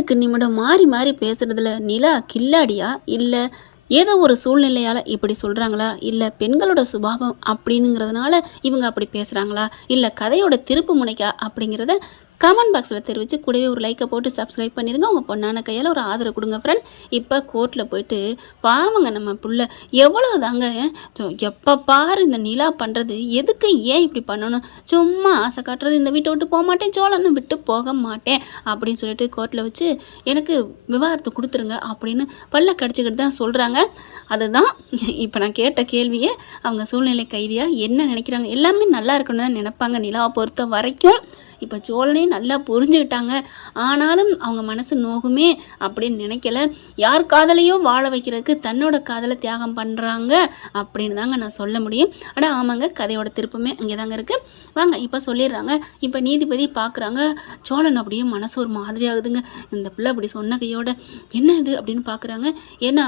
நிமிடத்துக்கு நிமிடம் மாறி மாறி பேசுகிறதுல நிலா கில்லாடியா இல்லை ஏதோ ஒரு சூழ்நிலையால் இப்படி சொல்கிறாங்களா, இல்லை பெண்களோட சுபாவம் அப்படிங்கிறதுனால இவங்க அப்படி பேசுகிறாங்களா, இல்லை கதையோட திருப்பு முனைக்கா அப்படிங்கிறத கமெண்ட் பாக்ஸில் தெரிவித்து கூடவே ஒரு லைக்கை போட்டு சப்ஸ்கிரைப் பண்ணிடுங்க. உங்கள் பொண்ணான கையால் ஒரு ஆதரவு கொடுங்க ஃப்ரெண்ட்ஸ். இப்போ கோர்ட்டில் போயிட்டு பாவங்க நம்ம புள்ள எவ்வளோ தாங்க எப்போ பாரு இந்த நிலா பண்ணுறது, எதுக்கு ஏன் இப்படி பண்ணணும், சும்மா ஆசை காட்டுறது, இந்த வீட்டை விட்டு போக மாட்டேன், சோழனும் விட்டு போக மாட்டேன் அப்படின்னு சொல்லிட்டு கோர்ட்டில் வச்சு எனக்கு விவாகரத்து கொடுத்துருங்க அப்படின்னு பல்ல கடிச்சிக்கிட்டு தான் சொல்கிறாங்க. அதுதான் இப்போ நான் கேட்ட கேள்வியே. அவங்க சூழ்நிலை கைதியாக என்ன நினைக்கிறாங்க, எல்லாமே நல்லா இருக்குன்னு தான் நினைப்பாங்க நிலாவை பொறுத்த வரைக்கும். இப்போ சோழனே நல்லா புரிஞ்சுக்கிட்டாங்க, ஆனாலும் அவங்க மனசு நோகுமே அப்படின்னு நினைக்கல. யார் காதலையோ வாழ வைக்கிறதுக்கு தன்னோட காதலை தியாகம் பண்ணுறாங்க அப்படின்னு தாங்க நான் சொல்ல முடியும். ஆனால் ஆமாங்க, கதையோட திருப்பமே அங்கே தாங்க இருக்குது. வாங்க இப்போ சொல்லிடுறாங்க. இப்போ நீதிபதி பார்க்குறாங்க, சோழன் அப்படியே மனசு ஒரு மாதிரி ஆகுதுங்க. இந்த பிள்ளை அப்படி சொன்ன கையோட என்ன இது அப்படின்னு பார்க்குறாங்க. ஏன்னா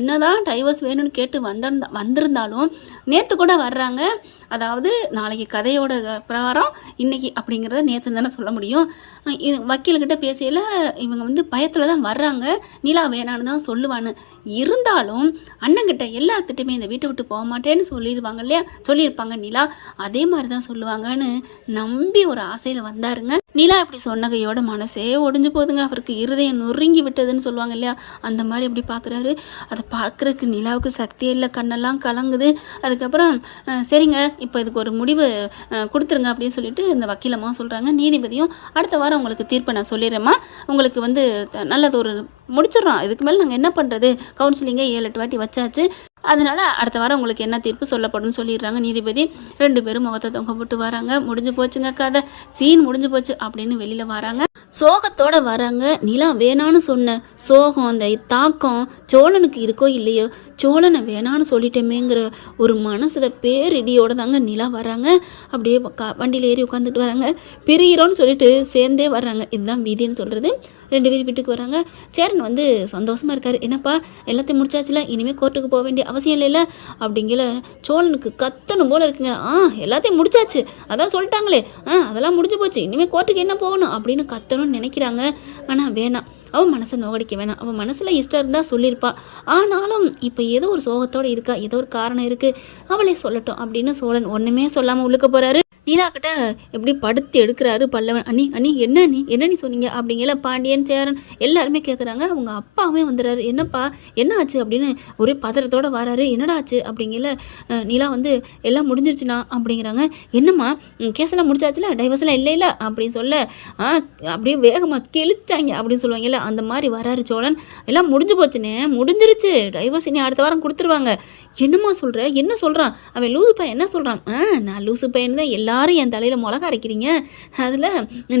என்னதான் டைவர்ஸ் வேணும்னு கேட்டு வந்திருந்தாலும் நேற்று கூட வர்றாங்க. அதாவது நாளைக்கு கதையோட பிரகாரம் இன்னைக்கு அப்படிங்கிறத நேற்று தானே சொல்ல முடியும். வக்கீல்கிட்ட பேசையில் இவங்க பயத்தில் தான் வர்றாங்க, நிலா வேணான்னு தான் சொல்லுவான்னு. இருந்தாலும் அண்ணங்கிட்ட எல்லாத்துட்டுமே இந்த வீட்டை விட்டு போக மாட்டேன்னு சொல்லிடுவாங்க இல்லையா, சொல்லியிருப்பாங்க நிலா, அதே மாதிரி தான் சொல்லுவாங்கன்னு நம்பி ஒரு ஆசையில் வந்தாருங்க. நிலா இப்படி சொன்னகையோட மனசே ஒடிஞ்சு போகுதுங்க. அவருக்கு இருதயம் நொறுங்கி விட்டதுன்னு சொல்லுவாங்க இல்லையா, அந்த மாதிரி அப்படி பார்க்குறாரு. அதை பார்க்குறதுக்கு நிலாவுக்கு சக்தியே இல்லை, கண்ணெல்லாம் கலங்குது. அதுக்கப்புறம் சரிங்க இப்போ இதுக்கு ஒரு முடிவு கொடுத்துருங்க அப்படின்னு சொல்லிட்டு இந்த வக்கீலம்மா சொல்கிறாங்க. நீதிபதியும் அடுத்த வாரம் உங்களுக்கு தீர்ப்பை நான் சொல்லிடுறேம்மா, உங்களுக்கு நல்லது ஒரு முடிச்சிடறோம், இதுக்கு மேலே நாங்கள் என்ன பண்ணுறது, கவுன்சிலிங்கை 7-8 வாட்டி வச்சாச்சு, அதனால் அடுத்த வாரம் உங்களுக்கு என்ன தீர்ப்பு சொல்லப்படும்னு சொல்லிடுறாங்க நீதிபதி. 2 பேரும் முகத்தை தொங்க போட்டு வராங்க. முடிஞ்சு போச்சுங்க கதை, சீன் முடிஞ்சு போச்சு அப்படின்னு வெளியில் வராங்க. சோகத்தோடு வராங்க. நிலா வேணான்னு சொன்ன சோகம், அந்த தாக்கம் சோழனுக்கு இருக்கோ இல்லையோ, சோழனை வேணான்னு சொல்லிட்டேமேங்கிற ஒரு மனசில் பேரிடியோடு தாங்க நிலா வராங்க. அப்படியே வண்டியில் ஏறி உட்காந்துட்டு வராங்க. பிரிகிறோன்னு சொல்லிட்டு சேர்ந்தே வர்றாங்க. இதுதான் விதின்னு சொல்கிறது. 2 பேர் வீட்டுக்கு வராங்க. சேரன் சந்தோஷமாக இருக்கார். என்னப்பா எல்லாத்தையும் முடிச்சாச்சுல, இனிமேல் கோர்ட்டுக்கு போக வேண்டிய அவசியம் இல்லைல்ல அப்படிங்கிற சோழனுக்கு கத்தணும் போல இருக்குங்க. எல்லாத்தையும் முடிச்சாச்சு, அதான் சொல்லிட்டாங்களே, அதெல்லாம் முடிஞ்சு போச்சு, இனிமேல் கோர்ட்டுக்கு என்ன போகணும் அப்படின்னு கத்தணும்னு நினைக்கிறாங்க. ஆனால் வேணாம், அவன் மனசை நோகடிக்க வேணாம், அவன் மனசில் இஷ்டம் இருந்தால் சொல்லியிருப்பா. ஆனாலும் இப்போ ஏதோ ஒரு சோகத்தோடு இருக்கா, ஏதோ ஒரு காரணம் இருக்குது, அவளே சொல்லட்டும் அப்படின்னு சோழன் ஒன்றுமே சொல்லாமல் உள்ளுக்க போகிறாரு. நீலா கிட்ட எப்படி படுத்து எடுக்கிறாரு பல்லவன். அண்ணி என்ன நீ சொன்னீங்க அப்படிங்கிற பாண்டியன் சேரன் எல்லாருமே கேட்குறாங்க. அவங்க அப்பாவே வந்துடுறாரு. என்னப்பா என்ன ஆச்சு அப்படின்னு ஒரே பதறத்தோடு வராரு. என்னடா ஆச்சு அப்படிங்கிற நீலா எல்லாம் முடிஞ்சிருச்சுண்ணா அப்படிங்கிறாங்க. என்னம்மா கேஸெல்லாம் முடிச்சாச்சுல, டைவர்ஸ்லாம் இல்லை அப்படின்னு சொல்ல அப்படியே வேகமாக கிழிச்சாங்க அப்படின்னு சொல்லுவாங்கல்ல, அந்த மாதிரி வராரு சோழன். எல்லாம் முடிஞ்சு போச்சுன்னே, முடிஞ்சிருச்சு, டைவர்ஸ் இனி அடுத்த வாரம் கொடுத்துருவாங்க. என்னம்மா சொல்கிற, என்ன சொல்கிறான் அவன், லூசு பையன் என்ன சொல்கிறான், நான் லூசு பையன் தான் எல்லாரும் என் தலையில் மிளகா அரைக்கிறீங்க, அதில்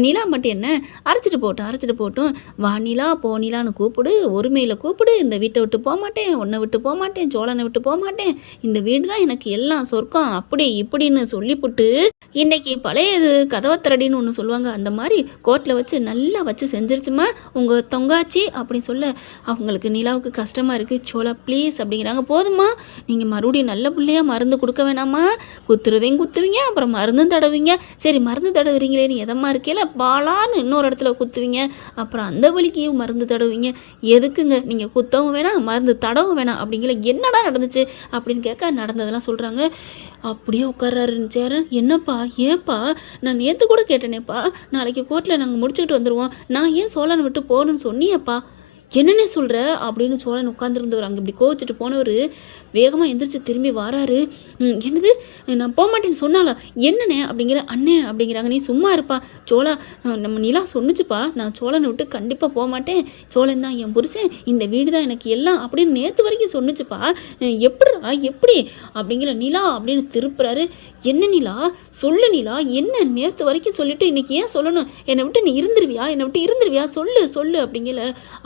நிலா மட்டும் என்ன அரைச்சிட்டு போட்டும், வா நிலா போ நிலான்னு கூப்பிடு, ஒருமையில் கூப்பிடு, இந்த வீட்டை விட்டு போக மாட்டேன், உன்னை விட்டு போக மாட்டேன், சோழனை விட்டு போக மாட்டேன், இந்த வீடு தான் எனக்கு எல்லாம் சொர்க்கம் அப்படி இப்படின்னு சொல்லிவிட்டு இன்னைக்கு பழையது கதவத்திரடின்னு ஒன்று சொல்லுவாங்க, அந்த மாதிரி கோர்ட்டில் வச்சு நல்லா வச்சு செஞ்சிருச்சுமா உங்கள் தொங்காச்சி அப்படின்னு சொல்ல அவங்களுக்கு நிலாவுக்கு கஷ்டமாக இருக்குது. சோழா ப்ளீஸ் அப்படிங்கிறாங்க. போதுமா, நீங்கள் மறுபடியும் நல்ல பிள்ளையாக மருந்து கொடுக்க வேணாமா, குத்துறதையும் குத்துவீங்க, அப்புறம் மருந்தும் தடவுவீங்க, சரி மருந்து தடவுறீங்களேன்னு எதமா இருக்கேல பாலான்னு இன்னொரு இடத்துல குத்துவீங்க, அப்புறம் அந்த வலிக்கு மருந்து தடவுவீங்க, எதுக்குங்க நீங்கள் குத்தவும் வேணாம் மருந்து தடவும் வேணாம் அப்படிங்கிற என்னடா நடந்துச்சு அப்படின்னு கேட்க நடந்ததெல்லாம் சொல்கிறாங்க. அப்படியே உட்கார்றாரு சேரன். என்னப்பா ஏன்ப்பா, நான் நேற்று கூட கேட்டேனேப்பா, நாளைக்கு கோர்ட்டில் நாங்கள் முடிச்சுக்கிட்டு வந்துடுவோம், நான் ஏன் சோழனை விட்டு போகணுன்னு சொன்னியப்பா, என்னென்ன சொல்கிற அப்படின்னு சோழன் உட்காந்துருந்தவர் அங்கே இப்படி கோவிச்சிட்டு போனவர் வேகமாக எந்திரிச்சு திரும்பி வராரு. என்னது நான் போக மாட்டேன்னு சொன்னாலா, என்னண்ணே அப்படிங்கிற அண்ணே அப்படிங்கிறாங்க. நீ சும்மா இருப்பா சோழா, நம்ம நிலா சொன்னிச்சுப்பா, நான் சோழனை விட்டு கண்டிப்பாக போக மாட்டேன், சோழன் தான் என் புருஷன், இந்த வீடு தான் எனக்கு எல்லாம் அப்படின்னு நேற்று வரைக்கும் சொன்னிச்சுப்பா, எப்படி அப்படிங்கிற நிலா அப்படின்னு திருப்புறாரு. என்ன நிலா சொல்லு நிலா, என்ன நேற்று வரைக்கும் சொல்லிட்டு இன்னைக்கு ஏன் சொல்லணும், என்னை விட்டு நீ இருந்துருவியா சொல்லு அப்படிங்கிற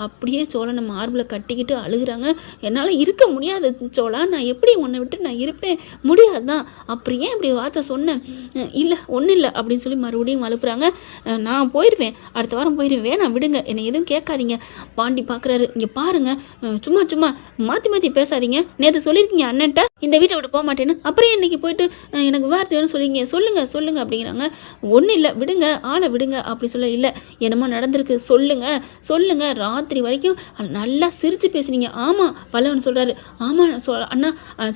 அப்படியே சோழனை மார்பில் கட்டிக்கிட்டு அழுகுறாங்க. என்னால் இருக்க முடியாது சோழா, நான் எப்படி உன்னை விட்டு நான் இருப்பேன், முடியாதுதான், அப்புறம் ஏன் இப்படி வார்த்தை சொன்னேன், இல்லை ஒன்றும் இல்லை அப்படின்னு சொல்லி மறுபடியும் அழுப்புறாங்க. நான் போயிடுவேன், அடுத்த வாரம் போயிடுவேன், வேணாம் விடுங்க, என்னை எதுவும் கேட்காதீங்க. பாண்டி பார்க்குறாரு. இங்கே பாருங்க, சும்மா மாற்றி பேசாதீங்க, நேற்று சொல்லியிருக்கீங்க அண்ணன்ட்ட இந்த வீட்டை விட்டு போக மாட்டேன்னு அப்புறம் இன்னைக்கு போயிட்டு எனக்கு விவாகரத்து வேணும்னு சொல்லிங்க சொல்லுங்கள் சொல்லுங்கள் அப்படிங்கிறாங்க. ஒன்றும் இல்லை விடுங்க ஆளை விடுங்க அப்படி சொல்ல. இல்லை என்னமோ நடந்திருக்கு சொல்லுங்கள் சொல்லுங்கள். ராத்திரி வரைக்கும் நல்லா சிரித்து பேசுனீங்க. ஆமாம் பல்லவன் சொல்கிறாரு. ஆமாம் அண்ணா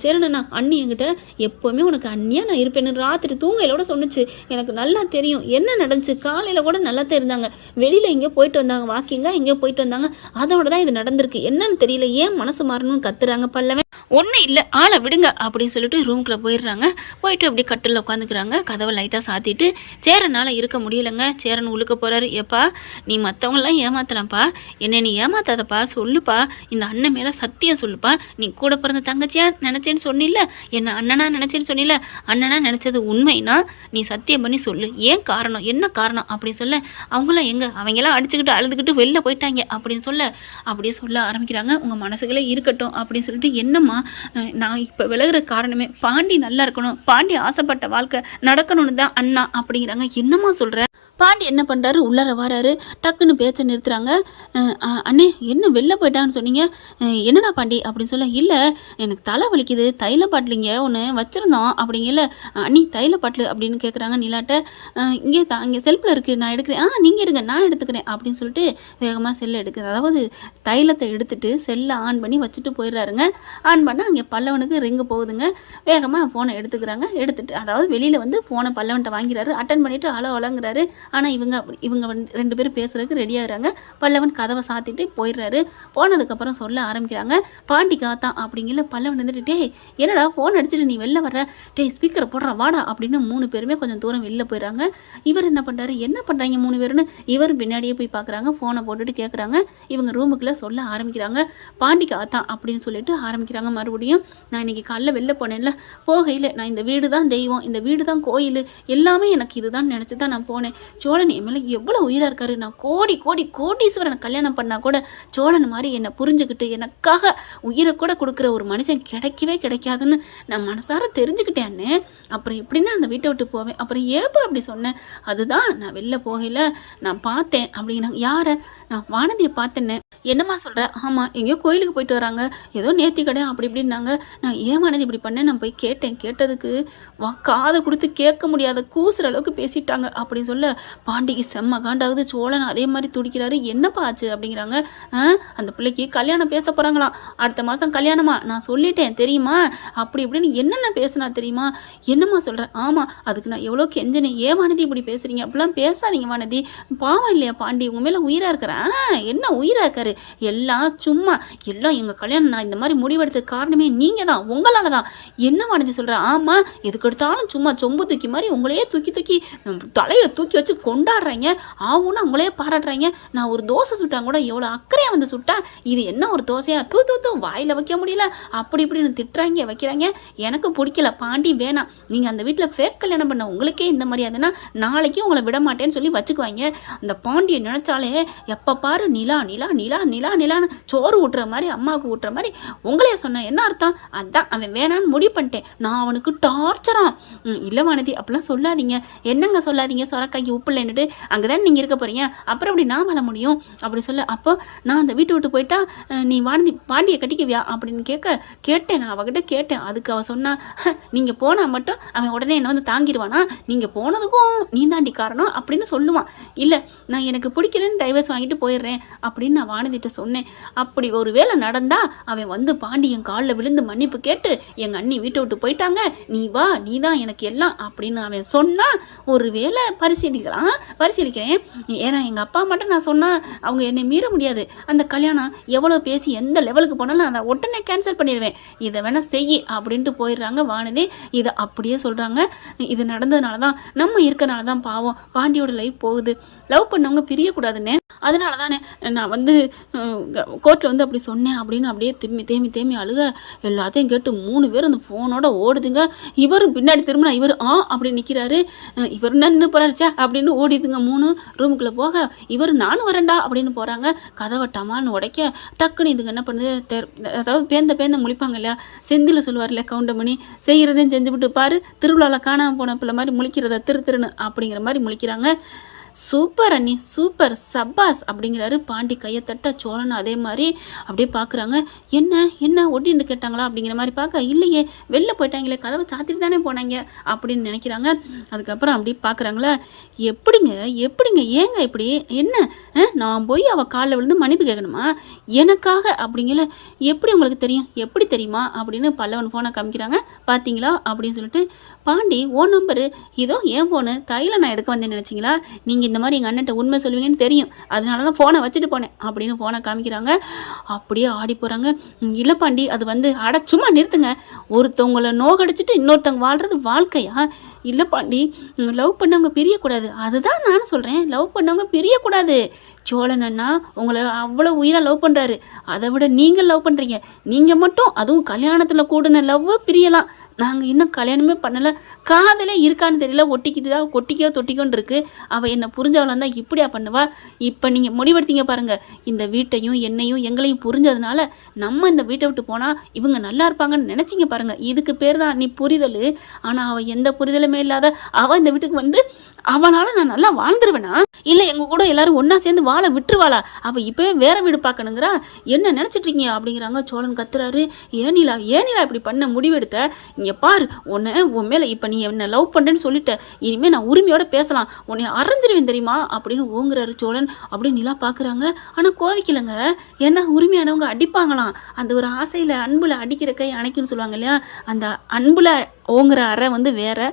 சேரண்ணா அண்ணி என்கிட்ட எப்போவுமே உனக்கு அண்ணியாக நான் இருப்பேன்னு ராத்திரி தூங்கையிலோட சொன்னிச்சு. எனக்கு நல்லா தெரியும் என்ன நடந்துச்சு. காலையில் கூட நல்லா தான் இருந்தாங்க. வெளியில் எங்கேயோ போயிட்டு வந்தாங்க வாக்கிங்காக எங்கேயோ போயிட்டு வந்தாங்க. அதோட தான் இது நடந்திருக்கு. என்னன்னு தெரியல ஏன் மனசு மாறணும்னு கத்துறாங்க பல்லவன். ஒன்றும் இல்லை ஆளை விடுங்க அப்படின்னு சொல்லிட்டு ரூம்குள்ளே போயிடுறாங்க. போயிட்டு அப்படி கட்டில் உட்காந்துக்கிறாங்க. கதவை லைட்டாக சாத்திட்டு சேரனால் இருக்க முடியலைங்க. சேரன் உழுக்க போகிறாரு. ஏப்பா நீ மற்றவங்களாம் ஏமாத்தலாம்ப்பா, என்னை நீ ஏமாத்தாதப்பா சொல்லுப்பா, இந்த அண்ணன் மேலே சத்தியம் சொல்லுப்பா. நீ கூட பிறந்த தங்கச்சியா நினச்சேன்னு சொன்னில்ல, என்ன அண்ணனா நினச்சேன்னு சொன்னில்ல, அண்ணனா நினச்சது உண்மைனா நீ சத்தியம் பண்ணி சொல்லு. ஏன் காரணம் என்ன காரணம் அப்படின்னு சொல்ல. அவங்களாம் எங்கே அவங்கெல்லாம் அடிச்சுக்கிட்டு அழுதுகிட்டு வெளில போயிட்டாங்க அப்படின்னு சொல்ல. அப்படியே சொல்ல ஆரம்பிக்கிறாங்க. உங்கள் மனசுகளே இருக்கட்டும் அப்படின்னு சொல்லிட்டு. என்னம்மா நான் இப்போ விலகிற காரணமே பாண்டி நல்லா இருக்கணும், பாண்டி ஆசைப்பட்ட வாழ்க்கை நடக்கணும்னு தான் அண்ணா அப்படிங்கிறாங்க. என்னம்மா சொல்கிற. பாண்டி என்ன பண்ணுறாரு உள்ளார வராரு. டக்குன்னு பேச்சை நிறுத்துறாங்க. அண்ணே என்ன வெளில போயிட்டான்னு சொன்னீங்க, என்னடா பாண்டி அப்படின்னு சொல்ல. இல்லை எனக்கு தலை வலிக்குது, தைல பாட்டிலிங்க ஒன்று வச்சுருந்தோம் அப்படிங்கல. அண்ணி தைல பாட்டில் அப்படின்னு கேட்குறாங்க நிலாட்ட. இங்கே செல்ஃபில் இருக்குது நான் எடுக்கிறேன். நீங்கள் இருங்க நான் எடுத்துக்கிறேன் அப்படின்னு சொல்லிட்டு வேகமாக செல்லை எடுக்குது. அதாவது தைலத்தை எடுத்துகிட்டு செல்லை ஆன் பண்ணி வச்சுட்டு போயிடுறாருங்க. ஆன் பண்ணால் அங்கே பல்லவனுக்கு ரிங்கு போகுதுங்க. வேகமாக ஃபோனை எடுத்துக்கிறாங்க. எடுத்துகிட்டு அதாவது வெளியில் வந்து ஃபோனை பல்லவன்ட்ட வாங்கிறாரு. அட்டன் பண்ணிவிட்டு ஹலோ ஹலோங்கிறாரு. ஆனால் இவங்க ரெண்டு பேரும் பேசுறதுக்கு ரெடியாகிறாங்க. பல்லவன் கதவை சாத்திட்டு போயிடுறாரு. போனதுக்கப்புறம் சொல்ல ஆரம்பிக்கிறாங்க. பாண்டி காத்தான் அப்படிங்கிற. பல்லவன் வந்துட்டு டே என்னடா ஃபோன் அடிச்சுட்டு நீ வெளில வர்ற, டே ஸ்பீக்கரை போடுற வாடா அப்படின்னு 3 பேருமே கொஞ்சம் தூரம் வெளில போயிடுறாங்க. இவர் என்ன பண்ணுறாரு, என்ன பண்ணுறாங்க 3 பேருன்னு இவர் பின்னாடியே போய் பார்க்குறாங்க. ஃபோனை போட்டுட்டு கேட்குறாங்க. இவங்க ரூமுக்குள்ளே சொல்ல ஆரம்பிக்கிறாங்க. பாண்டி காத்தான் அப்படின்னு சொல்லிட்டு ஆரம்பிக்கிறாங்க. மறுபடியும் நான் இன்றைக்கி காலைல வெளில போனேன்ல, போகையில் நான் இந்த வீடு தான் தெய்வம், இந்த வீடு தான் கோயில், எல்லாமே எனக்கு இதுதான் நினச்சி தான் நான் போனேன். சோழன் என் மேலே எவ்வளோ உயிராக இருக்காரு. நான் கோடீஸ்வரனை கல்யாணம் பண்ணால் கூட சோழன் மாதிரி என்னை புரிஞ்சுக்கிட்டு எனக்காக உயிரை கூட கொடுக்குற ஒரு மனுஷன் கிடைக்கவே கிடைக்காதுன்னு நான் மனசார தெரிஞ்சுக்கிட்டேன்னு. அப்புறம் எப்படின்னா அந்த வீட்டை விட்டு போவேன். அப்புறம் ஏப்பா அப்படி சொன்னேன், அதுதான் நான் வெளில போகையில் நான் பார்த்தேன் அப்படிங்கிறாங்க. யாரை, நான் வானதியை பார்த்தேன்னு. என்னம்மா சொல்கிற. ஆமாம் எங்கேயோ கோயிலுக்கு போயிட்டு வராங்க, ஏதோ நேர்த்தி கடை அப்படி இப்படின்னாங்க. நான் ஏன் வானதி இப்படி பண்ணேன், நான் போய் கேட்டேன். கேட்டதுக்கு காதை கொடுத்து கேட்க முடியாத கூசுற அளவுக்கு பேசிட்டாங்க அப்படின்னு சொல்ல. பாண்டிக்கு செம்ம காண்டாகுது. சோழன் அதே மாதிரி துடிக்கிறாரு. என்னப்பா ஆச்சு அப்படிங்கிறாங்க. அந்த பிள்ளைக்கு கல்யாணம் பேச போகிறாங்களாம், அடுத்த மாதம் கல்யாணமா, நான் சொல்லிட்டேன் தெரியுமா அப்படி இப்படின்னு என்னென்ன பேசுனா தெரியுமா. என்னம்மா சொல்கிறேன். ஆமாம் அதுக்கு நான் எவ்வளோ கெஞ்சனே. ஏன் வானதி இப்படி பேசுகிறீங்க, அப்படிலாம் பேசாதீங்க வானதி, பாவம் இல்லையா பாண்டி உங்கள் மேலே உயிராக இருக்கிறேன். என்ன உயிராக இருக்காரு, எல்லாம் சும்மா, எல்லாம் எங்கள் கல்யாணம் நான் இந்த மாதிரி முடிவெடுத்தது காரணமே நீங்கள் தான், உங்களால் தான். என்ன வானதி சொல்கிறேன். ஆமாம் எதுக்கு எடுத்தாலும் சும்மா சொம்பு தூக்கி மாதிரி உங்களையே தூக்கி தூக்கி தலையில் தூக்கி வச்சு கொண்டாடுறீங்க. ஆவுன்னு அவங்களே பாராட்டுறீங்க. நான் ஒரு தோசை சுட்டாங்க கூட எவ்வளோ அக்கறையாக வந்து சுட்டா, இது என்ன ஒரு தோசையா, தூ தூ தூ வாயில் வைக்க முடியல அப்படி இப்படின்னு திட்டுறாங்க வைக்கிறாங்க. எனக்கு பிடிக்கல பாண்டி வேணாம். நீங்கள் அந்த வீட்டில் ஃபேக் கல்யாணம் பண்ண உங்களுக்கே இந்த மாதிரி அதுனா நாளைக்கு உங்களை விட மாட்டேன்னு சொல்லி வச்சுக்குவாங்க. அந்த பாண்டியை நினச்சாலே எப்போ பாரு நிலா நிலா நிலா நிலா நிலான்னு சோறு ஊட்டுற மாதிரி அம்மாவுக்கு ஊட்டுற மாதிரி. உங்களே சொன்னேன் என்ன அர்த்தம், அதான் அவன் வேணான்னு முடிவு பண்ணிட்டேன். நான் அவனுக்கு டார்ச்சரான். இல்லை வானதி அப்படிலாம் சொல்லாதீங்க. என்னங்க சொல்லாதீங்க, சொரக்காய்க்கு உப்பு இல்லைன்னுட்டு அங்கே தான் நீங்கள் இருக்க போகிறீங்க, அப்புறம் அப்படி நான் வாழ முடியும் அப்படி சொல்ல. அப்போ நான் அந்த வீட்டை விட்டு போயிட்டா நீ வானதி பாண்டியை கட்டிக்குவியா அப்படின்னு கேட்டேன். நான் அவகிட்ட கேட்டேன். அதுக்கு அவள் சொன்னா, நீங்கள் போனால் மட்டும் அவன் உடனே என்னை வந்து தாங்கிடுவானா, நீங்கள் போனதுக்கும் நீ தாண்டி காரணம் அப்படின்னு சொல்லுவான். இல்லை நான் எனக்கு பிடிக்கலன்னு டைவர்ஸ் வாங்கிட்டு போயிடுறேன் அப்படின்னு நான் வானதிட்ட சொன்னேன். அப்படி ஒரு வேளை நடந்தா அவன் வந்து பாண்டி என் காலில் விழுந்து மன்னிப்பு கேட்டு எங்கள் அண்ணி வீட்டை விட்டு போயிட்டாங்க, நீ வா நீ தான் எனக்கு எல்லாம் அப்படின்னு அவன் சொன்னால் ஒரு வேளை பரிசீலிக்கிறேன். ஏன்னா எங்கள் அப்பா மட்டும் நான் சொன்னால் அவங்க என்னை மீற முடியாது. அந்த கல்யாணம் எவ்வளோ பேசி எந்த லெவலுக்கு போனாலும் அதை உடனே கேன்சல் பண்ணிடுவேன். இதை வேணால் செய் அப்படின்ட்டு போயிடுறாங்க வானதி. இதை அப்படியே சொல்கிறாங்க. இது நடந்ததுனால தான், நம்ம இருக்கனால தான் பாவம் பாண்டியோட லைஃப் போகுது. லவ் பண்ணவங்க பிரியக்கூடாதுன்னு அதனால தானே நான் வந்து கோர்ட்டில் வந்து அப்படி சொன்னேன் அப்படின்னு அப்படியே தேமி அழுக. எல்லாத்தையும் கேட்டு 3 பேர் அந்த ஃபோனோட ஓடுதுங்க. இவரும் பின்னாடி திரும்பினா இவர் அப்படி நிற்கிறாரு. இவர் நின்று போகிறாருச்சா அப்படின்னு ஓடிதுங்க 3 ரூமுக்குள்ளே போக. இவர் நானும் வரேன்டா அப்படின்னு போகிறாங்க. கதவை டமான்னு உடைக்க டக்குன்னு இதுங்க என்ன பண்ணுது, அதாவது பேந்த முழிப்பாங்க இல்லையா, செந்தில் சொல்லுவார்ல கவுண்டமணி, செய்கிறதையும் செஞ்சு விட்டு பாரு, திருவிழாவில் காணாமல் போன பிள்ளை மாதிரி முழிக்கிறத திருன்னு அப்படிங்கிற மாதிரி முழிக்கிறாங்க. சூப்பர் அண்ணி, சூப்பர், சப்பாஸ் அப்படிங்கிறாரு. பாண்டி கையை தட்ட சோழன் அதே மாதிரி அப்படியே பார்க்குறாங்க. என்ன என்ன ஒட்டின்னு கேட்டாங்களா அப்படிங்கிற மாதிரி பார்க்க, இல்லையே வெளில போயிட்டாங்களே, கதவை சாத்திட்டு தானே போனாங்க அப்படின்னு நினைக்கிறாங்க. அதுக்கப்புறம் அப்படி பார்க்குறாங்களா, எப்படிங்க எப்படிங்க ஏங்க இப்படி என்ன, நான் போய் அவள் காலில் விழுந்து மன்னிப்பு கேட்கணுமா எனக்காக அப்படிங்கல, எப்படி உங்களுக்கு தெரியும், எப்படி தெரியுமா அப்படின்னு பல்லவன் ஃபோனை காமிக்கிறாங்க. பார்த்தீங்களா அப்படின்னு சொல்லிட்டு, பாண்டி ஓ நம்பரு இதோ ஏன் ஃபோனு கையில் நான் எடுக்க வந்தேன்னு நினச்சிங்களா, நீங்கள் இந்த மாதிரி எங்கள் அண்ணன்ட்ட உண்மை சொல்லுவீங்கன்னு தெரியும், அதனால தான் ஃபோனை வச்சுட்டு போனேன் அப்படின்னு ஃபோனை காமிக்கிறாங்க. அப்படியே ஆடி போகிறாங்க. இல்லை பாண்டி அது வந்து அட சும்மா நிறுத்துங்க, ஒருத்தவங்களை நோகடிச்சிட்டு இன்னொருத்தவங்க வாழ்கிறது வாழ்க்கையா? இல்லை பாண்டி லவ் பண்ணவங்க பிரியக்கூடாது, அதுதான் நானும் சொல்கிறேன், லவ் பண்ணவங்க பிரியக்கூடாது. சோழன் அண்ணா உங்களை அவ்வளோ உயிராக லவ் பண்ணுறாரு, அதை விட நீங்கள் லவ் பண்ணுறீங்க, நீங்கள் மட்டும் அதுவும் கல்யாணத்தில் கூடின லவ் பிரியலாம், நாங்கள் இன்னும் கல்யாணமே பண்ணலை, காதலே இருக்கான்னு தெரியல, ஒட்டிக்கிட்டு தான் கொட்டிக்கோ தொட்டிக்கோன்னு இருக்குது, அவள் என்னை புரிஞ்சவளாக தான் இப்படியா பண்ணுவா. இப்போ நீங்கள் முடிவெடுத்தீங்க பாருங்கள், இந்த வீட்டையும் என்னையும் எங்களையும் புரிஞ்சதுனால நம்ம இந்த வீட்டை விட்டு போனால் இவங்க நல்லா இருப்பாங்கன்னு நினச்சிங்க பாருங்கள், இதுக்கு பேர் தான் நீ புரிதல். ஆனால் அவள் எந்த புரிதலுமே இல்லாத அவள் இந்த வீட்டுக்கு வந்து அவனால் நான் நல்லா வாழ்ந்துருவேனா, இல்லை எங்கள் கூட எல்லாரும் ஒன்றா சேர்ந்து வாழ விட்டுருவாளா, அவள் இப்போவே வேற வீடு பார்க்கணுங்கிறா, என்ன நினச்சிட்ருக்கீங்க அப்படிங்கிறாங்க. சோழன் கத்துறாரு, ஏனிலா ஏனிலா இப்படி பண்ண முடிவெடுத்த, இங்கே பாரு உன்னை உன் மேலே இப்போ நீ என்ன லவ் பண்ணுறேன்னு சொல்லிட்ட, இனிமேல் நான் உரிமையோட பேசலாம், உன்னை அரைஞ்சிருவேன் தெரியுமா அப்படின்னு ஓங்குறாரு சோழன். அப்படி நிலா பார்க்குறாங்க, ஆனால் கோவிக்கலைங்க, ஏன்னா உரிமையானவங்க அடிப்பாங்களாம், அந்த ஒரு ஆசையில் அன்பில் அடிக்கிற கை அணைக்குன்னு சொல்லுவாங்க இல்லையா, அந்த அன்பில் ஓங்குற அறை வந்து வேறு,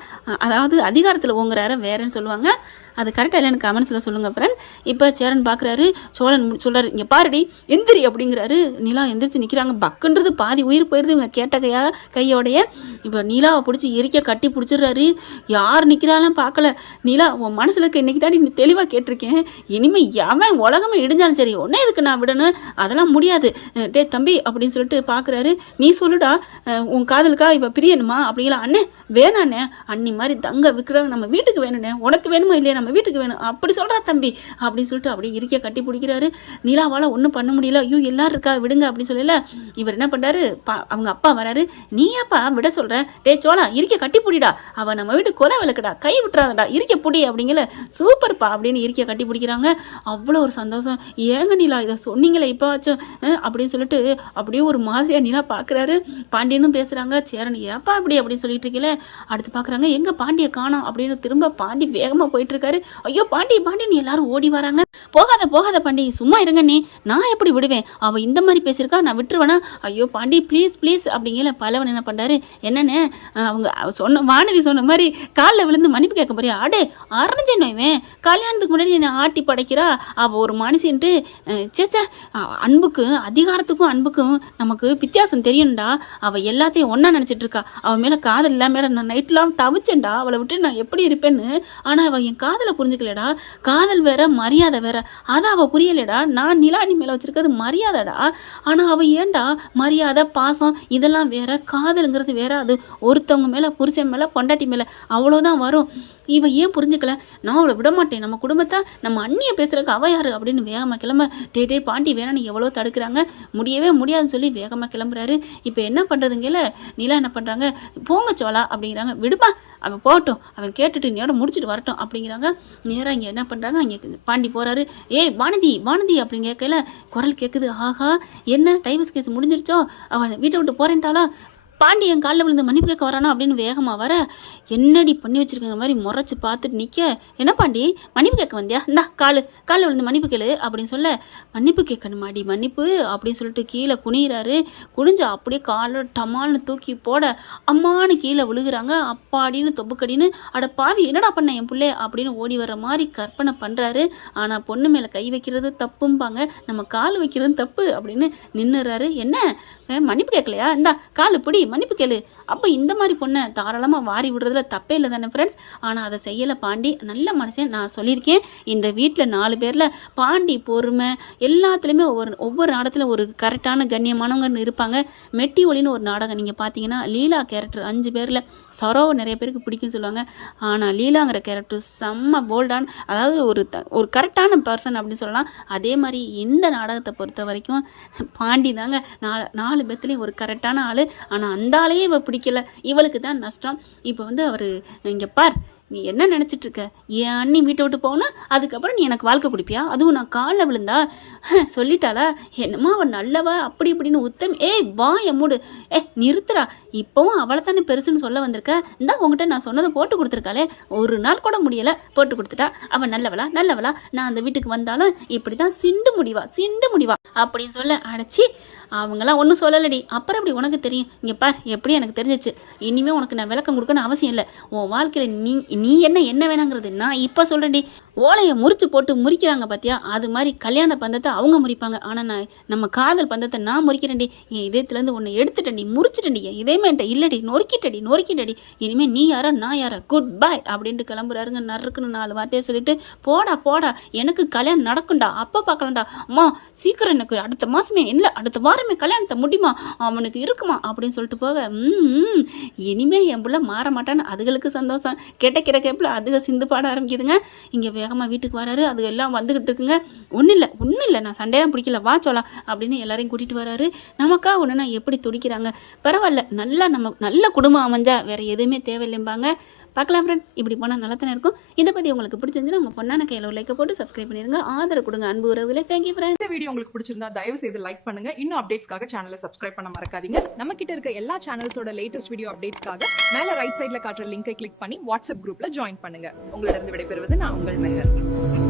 அதாவது அதிகாரத்தில் ஓங்குற அறை வேறேன்னு சொல்லுவாங்க. அது கரெக்டாக இல்லை, எனக்கு கமெண்ட்ஸில் சொல்லுங்கள் ஃப்ரெண்ட். இப்போ சேரன் பார்க்குறாரு, சோழன் சொல்கிறாரு, இங்கே பாருடி எந்திரி அப்படிங்கிறாரு. நிலா எந்திரிச்சு நிற்கிறாங்க, பக்குன்றது பாதி உயிர் போயிடுது இவங்க கேட்ட கையோடைய. இப்போ நிலாவை பிடிச்சி எரிக்க கட்டி பிடிச்சிடுறாரு. யார் நிற்கிறாலும் பார்க்கல. நிலா உன் மனசில் இருக்க இன்றைக்கி தாண்டி நீ தெளிவாக கேட்டிருக்கேன், இனிமேல் எவன் உலகமே இடிஞ்சாலும் சரி உடனே இதுக்கு நான் விடணும், அதெல்லாம் முடியாது. டே தம்பி அப்படின்னு சொல்லிட்டு பார்க்குறாரு, நீ சொல்லுடா உன் காதலுக்கா இப்போ பிரியணுமா அப்படிங்களா, அண்ணே வேணாண்ணே, அண்ணி மாதிரி தங்க விற்கிறாங்க, நம்ம வீட்டுக்கு வேணுண்ணே, உனக்கு வேணுமா இல்லையா, நம்ம வீட்டுக்கு வேணும் அப்படி சொல்கிறா தம்பி அப்படின்னு சொல்லிட்டு அப்படியே இருக்க கட்டி பிடிக்கிறாரு. நிலாவால் ஒன்றும் பண்ண முடியல, ஐயோ எல்லாரும் இருக்கா விடுங்க அப்படின்னு சொல்லல. இவர் என்ன பண்ணுறாரு, அவங்க அப்பா வராரு, நீ ஏப்பா விட சொல்கிற, டே சோழா இருக்க கட்டி பிடிடா, அவள் நம்ம வீட்டு கொலை விளக்குடா, கை விட்டுறாதடா, இருக்க பிடி அப்படிங்கல, சூப்பர்ப்பா அப்படின்னு இருக்க கட்டி பிடிக்கிறாங்க. அவ்வளோ ஒரு சந்தோஷம். ஏங்க நிலா இதை சொன்னீங்களே இப்போ ஆச்சும் அப்படின்னு சொல்லிட்டு அப்படியே ஒரு மாதிரியாக நிலா பார்க்குறாரு. பாண்டியனும் பேசுகிறாங்க. சேரன் ஏப்பா அப்படி அப்படின்னு சொல்லிட்டு இருக்கல. அடுத்து பார்க்குறாங்க, எங்கே பாண்டியை காணோம் அப்படின்னு திரும்ப பாண்டி வேகமாக போயிட்டுருக்காரு. ஐயோ பாண்டி பாண்டியன் எல்லாரும் ஓடி வராங்க. போகாத போகாத பாண்டி, சும்மா இருங்க நீ, நான் எப்படி விடுவேன், அவள் இந்த மாதிரி பேசியிருக்கா, நான் விட்டுருவேனா, ஐயோ பாண்டி ப்ளீஸ் ப்ளீஸ் அப்படிங்கிற. பல்லவன் என்ன பண்ணுறாரு, என்னென்ன அவங்க சொன்ன வானதி சொன்ன மாதிரி காலில் விழுந்து மன்னிப்பு கேட்க போறியா, அடே ஆரம்பிச்சேன் இவன் கல்யாணத்துக்கு முன்னாடி என்னை ஆட்டி படைக்கிறா, அவள் ஒரு மனுஷன்ட்டு, சேச்சா அன்புக்கும் அதிகாரத்துக்கும் அன்புக்கும் நமக்கு வித்தியாசம் தெரியணும்டா, அவள் எல்லாத்தையும் ஒன்றா நினச்சிட்டு இருக்கா, அவள் மேலே காதல் இல்லாமல் நான் நைட்லாம் தவிச்சேன்டா, அவளை விட்டு நான் எப்படி இருப்பேன்னு. ஆனால் அவள் என் காதலை புரிஞ்சுக்கலடா, காதல் வேற மரியாதை வேற, அதை அவள் புரியலடா, நான் நிலானி மேலே வச்சிருக்கிறது மரியாதைடா, ஆனால் அவள் ஏன்டா மரியாதை பாசம் இதெல்லாம் வேற, காதலுங்கிறது வேற, அது ஒருத்தவங்க மேலே புருஷன் மேலே பொண்டாட்டி மேலே அவ்வளோதான் வரும். இவன் ஏன் புரிஞ்சுக்கல, நான் அவளை விட மாட்டேன், நம்ம குடும்பத்தை நம்ம அண்ணியை பேசுறதுக்கு அவ யாரு அப்படின்னு வேகமாக கிளம்ப. டே பாண்டி வேணா நீ எவ்வளோ தடுக்கிறாங்க, முடியவே முடியாதுன்னு சொல்லி வேகமாக கிளம்புறாரு. இப்போ என்ன பண்ணுறதுங்கல, நிலா என்ன பண்ணுறாங்க, போங்க சோழா அப்படிங்கிறாங்க. விடுப்பா அவன் போகட்டும், அவன் கேட்டுட்டு நீயோட முடிச்சுட்டு வரட்டும் அப்படிங்கிறாங்க. நேராக இங்கே என்ன பண்ணுறாங்க, இங்கே பாண்டி போகிறாரு. ஏய் வானதி வானதி அப்படின்னு கேட்கல, குரல் கேட்குது. ஆஹா என்ன டைவர்ஸ் கேஸ் முடிஞ்சிருச்சோ, அவன் வீட்டை விட்டு போகிறேன்ட்டாளா, பாண்டி என் காலில் விழுந்து மன்னிப்பு கேட்க வரானா அப்படின்னு வேகமாக வர, என்னடி பண்ணி வச்சிருக்கிற மாதிரி முறைச்சி பார்த்துட்டு நிற்க, என்ன பாண்டி மன்னிப்பு கேட்க வந்தியா, இந்தா காலில் விழுந்து மன்னிப்பு கேளு அப்படின்னு சொல்ல, மன்னிப்பு கேட்கணுமாடி மன்னிப்பு அப்படின்னு சொல்லிட்டு கீழே குனிகிறாரு. குனிஞ்சு அப்படியே காலில் டமால்னு தூக்கி போட அம்மானு கீழே விழுகிறாங்க. அப்பாடின்னு தொப்புக்கடின்னு, அட பாவி என்னடா பண்ண என் பிள்ளை அப்படின்னு ஓடி வர மாதிரி கற்பனை பண்ணுறாரு. ஆனால் பொண்ணு மேலே கை வைக்கிறது தப்பும்பாங்க, நம்ம கால் வைக்கிறது தப்பு அப்படின்னு நின்றுறாரு. என்ன மன்னிப்பு கேட்கலையா, இந்தா கால் பிடி மன்னிப்பு கேளு. அப்போ இந்த மாதிரி பொண்ணை தாராளமாக வாரி விடுறதுல தப்பே இல்லை தானே ஃப்ரெண்ட்ஸ். ஆனால் அதை செய்யலை பாண்டி, நல்ல மனுஷன். நான் சொல்லியிருக்கேன் இந்த வீட்டில் 4 பேரில் பாண்டி பொறுமை எல்லாத்துலேயுமே ஒவ்வொரு நாடகத்தில் ஒரு கரெக்டான கண்ணியமானவங்கன்னு இருப்பாங்க. மெட்டி ஒளின்னு ஒரு நாடகம் நீங்கள் பார்த்தீங்கன்னா லீலா கேரக்டர் 5 பேரில் சரோவை நிறைய பேருக்கு பிடிக்குன்னு சொல்லுவாங்க. ஆனால் லீலாங்கிற கேரக்டர் செம்ம போல்டான, அதாவது ஒரு கரெக்டான பர்சன் அப்படின்னு சொல்லலாம். அதே மாதிரி இந்த நாடகத்தை பொறுத்த வரைக்கும் பாண்டி தாங்க 4 பேர்த்துலேயும் ஒரு கரெக்டான ஆள். ஆனால் அந்த ஆளையே இவ பிடிக்கல, இவளுக்கு தான் நஷ்டம். இப்போ வந்து அவர் இங்கே பார் நீ என்ன நினச்சிட்டு இருக்க? என் அண்ணி வீட்டை விட்டு போனா அதுக்கப்புறம் நீ எனக்கு வாழ்க்கை கொடுப்பியா? அதுவும் நான் காலில் விழுந்தா சொல்லிட்டாளா? என்னம்மா அவன் நல்லவ அப்படி இப்படின்னு உத்தம். வா என் மூடு. நிறுத்துறா. இப்போவும் அவளை தானே பெருசுன்னு சொல்ல வந்திருக்க. இந்தா உங்ககிட்ட நான் சொன்னதை போட்டு கொடுத்துருக்காளே, ஒரு நாள் கூட முடியலை, போட்டு கொடுத்துட்டா. அவன் நல்லவளா நல்லவளா, நான் அந்த வீட்டுக்கு வந்தாலும் இப்படி தான் சிண்டு முடிவா அப்படின்னு சொல்ல, அடைச்சி அவங்களாம் ஒன்றும் சொல்லலடி. அப்புறம் அப்படி உனக்கு தெரியும். இங்கே பார், எப்படி எனக்கு தெரிஞ்சிச்சு. இனிமேல் உனக்கு நான் விளக்கம் கொடுக்கணும் அவசியம் இல்லை. உன் வாழ்க்கையில் நீ என்ன வேணாங்கிறது நான் இப்போ சொல்கிறேன்டி. ஓலையை போட்டு முறிக்கிறாங்க பார்த்தியா, அது மாதிரி கல்யாண பந்தத்தை அவங்க முறிப்பாங்க. ஆனால் நம்ம காதல் பந்தத்தை நான் முறிக்கிறேன்டி. என் இதயத்துலேருந்து உன்னை எடுத்துட்டேன்டி, முறிச்சிட்டேன்டி. என் இதயமே என்கிட்ட இல்லடி, நொறுக்கிட்டடி. இனிமேல் நீ யாரா நான் யாரா, குட் பாய் அப்படின்ட்டு கிளம்புறாருங்க. நறுக்குன்னு 4 வார்த்தையை சொல்லிட்டு போடா எனக்கு கல்யாணம் நடக்கும்டா, அப்போ பார்க்கலாம்டா. அம்மா சீக்கிரம், எனக்கு அடுத்த மாதமே இல்லை, அடுத்த வாரமே கல்யாணத்தை முடியுமா, அவனுக்கு இருக்குமா அப்படின்னு சொல்லிட்டு போக, இனிமே என் புள்ள மாற மாட்டான்னு அதுகளுக்கு சந்தோஷம். கிடைக்கிற கேப்பில் அதுக சிந்து பாட ஆரம்பிக்குதுங்க. இங்கே வேகமாக வீட்டுக்கு வராரு. அது எல்லாம் வந்துக்கிட்டு இருக்குங்க. ஒன்றும் இல்லை, நான் சண்டையெல்லாம் பிடிக்கல, வா சொல்லலாம் அப்படின்னு எல்லாரையும் கூட்டிகிட்டு வராரு. நமக்கா ஒன்றுனா எப்படி துடிக்கிறாங்க. பரவாயில்ல, நல்ல குடும்பம் அமைஞ்சா வேறு எதுவுமே தேவையில்லைம்பாங்க. பார்க்கலாம் ஃப்ரெண்ட், இப்படி போனால் நல்லா தானே இருக்கும். இதை பற்றி உங்களுக்கு பிடிச்சிருந்துச்சுன்னா உங்கள் பொண்ணான கையில் ஒரு லைக்கை போட்டு சப்ஸ்கிரைப் பண்ணிடுங்க. ஆதரவு கொடுங்க அன்பு உறவுகளே. Thank you friend. இந்த வீடியோ உங்களுக்கு பிடிச்சிருந்தா தயவு செய்து லைக் பண்ணுங்க. இன்னும் அப்டேட்ஸ்க்காக சேனலை சப்ஸ்கிரைப் பண்ண மறக்காதீங்க. நம்ம கிட்ட இருக்க எல்லா சேனல்ஸோட லேட்டஸ்ட் வீடியோ அப்டேட்ஸ்க்காக மேல ரைட் சைடுல காட்டுற லிங்கை கிளிக் பண்ணி வாட்ஸ்அப் குரூப்ல ஜாயின் பண்ணுங்க. உங்களிடம் விடைபெறுவது நான் உங்கள் மெஹர்.